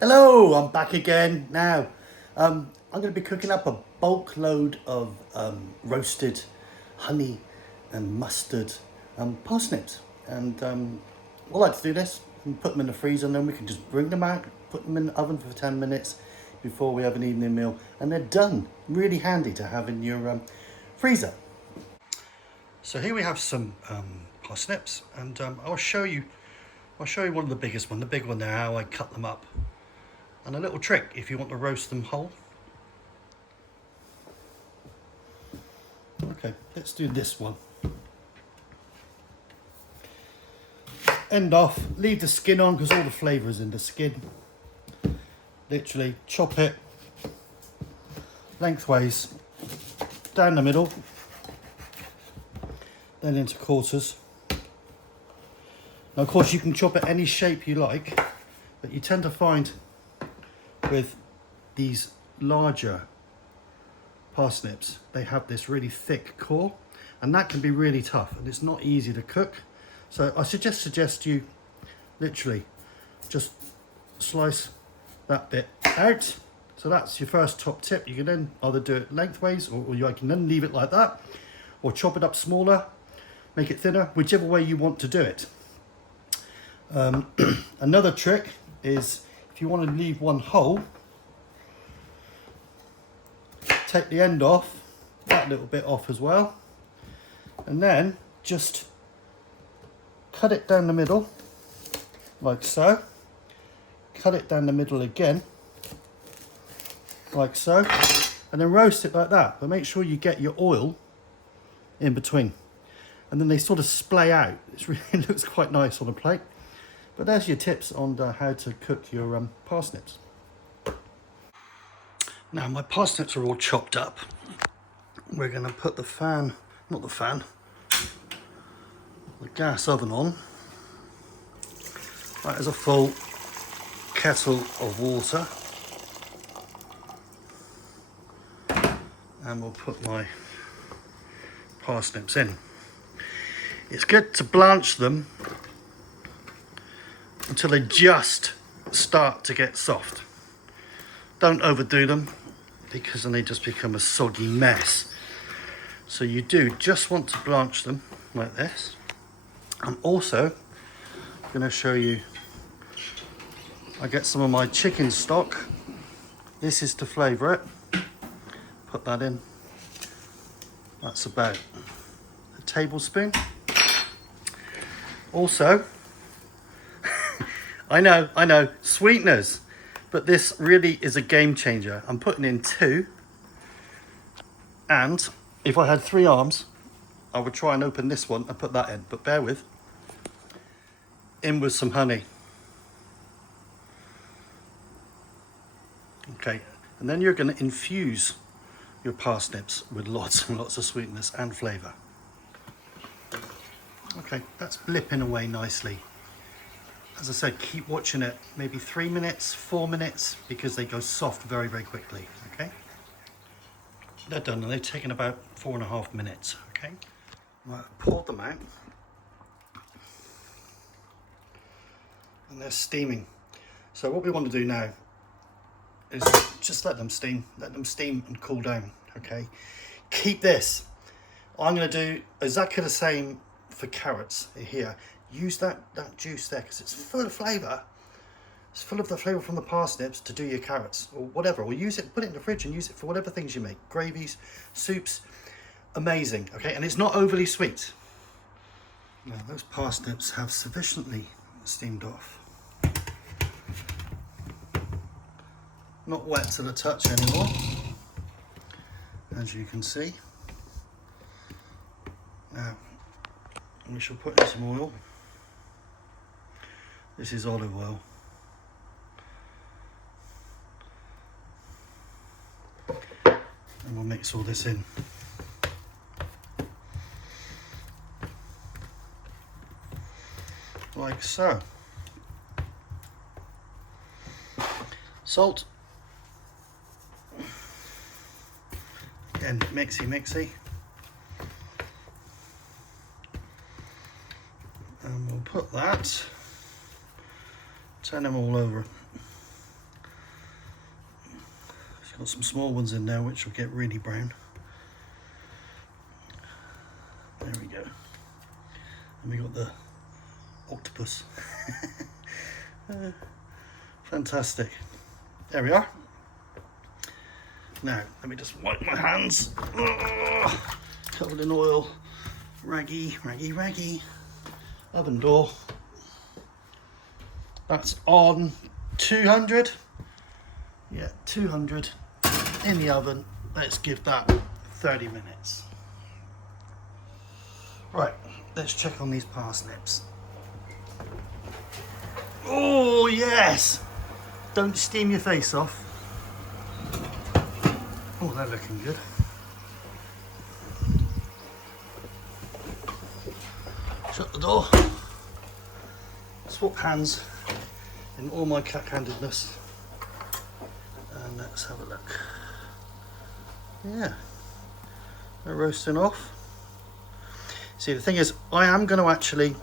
Hello, I'm back again now. I'm going to be cooking up a bulk load of roasted honey and mustard parsnips. And I like to do this and put them in the freezer, and then we can just bring them out, put them in the oven for 10 minutes before we have an evening meal, and they're done. Really handy to have in your freezer. So here we have some parsnips, and I'll show you one of the biggest one, the big one there, how I cut them up. And a little trick if you want to roast them whole. Okay, let's do this one. End off, leave the skin on because all the flavour is in the skin. Literally chop it lengthways, down the middle, then into quarters. Now of course you can chop it any shape you like, but you tend to find with these larger parsnips, they have this really thick core, and that can be really tough, and it's not easy to cook. So I suggest you literally just slice that bit out. So that's your first top tip. You can then either do it lengthways, or you can then leave it like that, or chop it up smaller, make it thinner, whichever way you want to do it. Another trick is, if you want to leave one whole, take the end off, that little bit off as well, and then just cut it down the middle like so, cut it down the middle again like so, and then roast it like that. But make sure you get your oil in between, and then they sort of splay out. It looks quite nice on a plate. But there's your tips on how to cook your parsnips. Now my parsnips are all chopped up. We're going to put the gas oven on. That is a full kettle of water. And we'll put my parsnips in. It's good to blanch them until they just start to get soft. Don't overdo them, because then they just become a soggy mess. So you do just want to blanch them like this. I'm also going to show you, I get some of my chicken stock. This is to flavour it. Put that in. That's about a tablespoon. Also, I know, sweeteners, but this really is a game changer. I'm putting in 2, and if I had 3 arms, I would try and open this one and put that in, but bear with. In with some honey. Okay, and then you're going to infuse your parsnips with lots and lots of sweetness and flavour. Okay, that's blipping away nicely. As I said, keep watching it, maybe 3 minutes, 4 minutes, because they go soft very, very quickly, okay? They're done, and they've taken about 4.5 minutes, okay? Right, I've poured them out. And they're steaming. So what we want to do now is just let them steam and cool down, okay? Keep this. I'm going to do exactly the same for carrots here. Use that juice there, because it's full of flavour. It's full of the flavour from the parsnips to do your carrots or whatever. Or use it, put it in the fridge and use it for whatever things you make. Gravies, soups, amazing. Okay, and it's not overly sweet. Now those parsnips have sufficiently steamed off. Not wet to the touch anymore, as you can see. Now we shall put in some oil. This is olive oil. And we'll mix all this in. Like so. Salt. Again, mixy. And we'll put that, turn them all over. Got some small ones in there which will get really brown. There we go. And we got the octopus. Fantastic. There we are. Now, let me just wipe my hands. Covered in oil. Raggy, raggy, raggy. Oven door. That's on 200. Yeah, 200 in the oven. Let's give that 30 minutes. Right, let's check on these parsnips. Oh, yes! Don't steam your face off. Oh, they're looking good. Shut the door. Swap hands in all my cat-handedness. And let's have a look. Yeah, they're roasting off. See, the thing is, I am going to actually,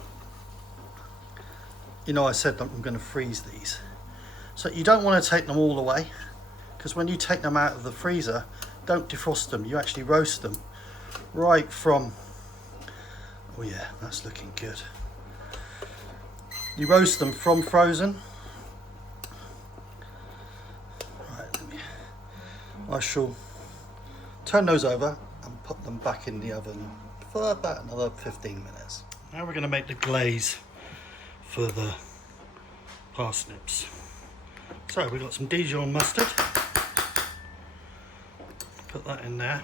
you know, I said that I'm going to freeze these. So you don't want to take them all away, because when you take them out of the freezer, don't defrost them. You actually roast them right from, oh yeah, that's looking good. You roast them from frozen. Right, I shall turn those over and put them back in the oven for about another 15 minutes. Now we're going to make the glaze for the parsnips. So we've got some Dijon mustard. Put that in there,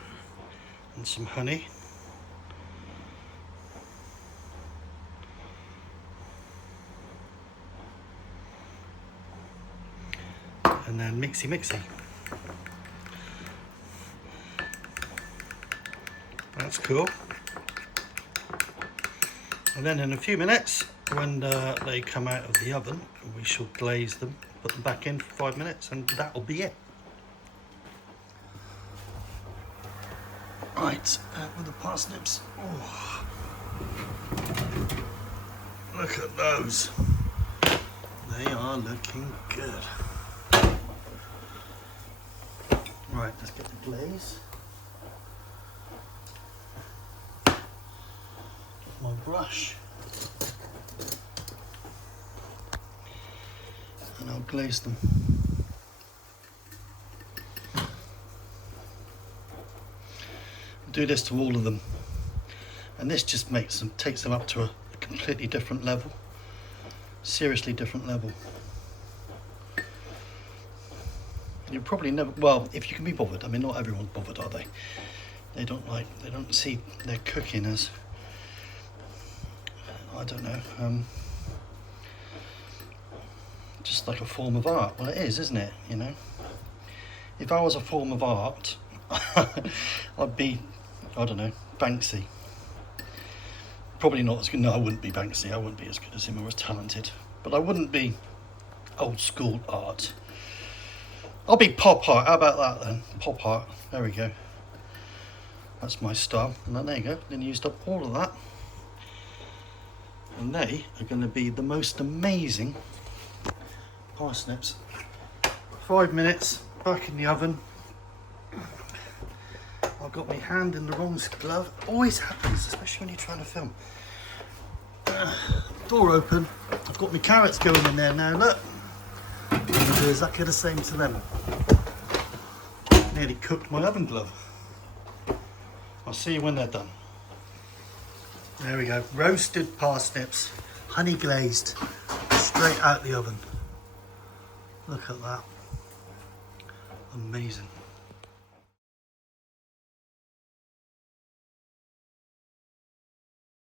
and some honey. And then mixy. That's cool. And then in a few minutes, when they come out of the oven, we shall glaze them, put them back in for 5 minutes, and that'll be it. Right, with the parsnips. Oh, look at those. They are looking good. Right, let's get the glaze. Get my brush. And I'll glaze them. Do this to all of them, and this just takes them up to a completely different level, seriously different level. You probably never, well, if you can be bothered. I mean, not everyone's bothered, are they? They don't see their cooking as, I don't know, just like a form of art. Well, it is, isn't it? You know, if I was a form of art, I'd be, I don't know, Banksy. Probably not as good. No, I wouldn't be Banksy. I wouldn't be as good as him or as talented. But I wouldn't be old school art. I'll be pop art. How about that then? Pop art. There we go. That's my style. And then there you go. Then used up all of that. And they are going to be the most amazing parsnips. 5 minutes back in the oven. I've got my hand in the wrong glove. Always happens, especially when you're trying to film. Door open. I've got my carrots going in there now, look. I'm going to do exactly the same to them. Nearly cooked my oven glove. I'll see you when they're done. There we go. Roasted parsnips, honey glazed, straight out the oven. Look at that. Amazing.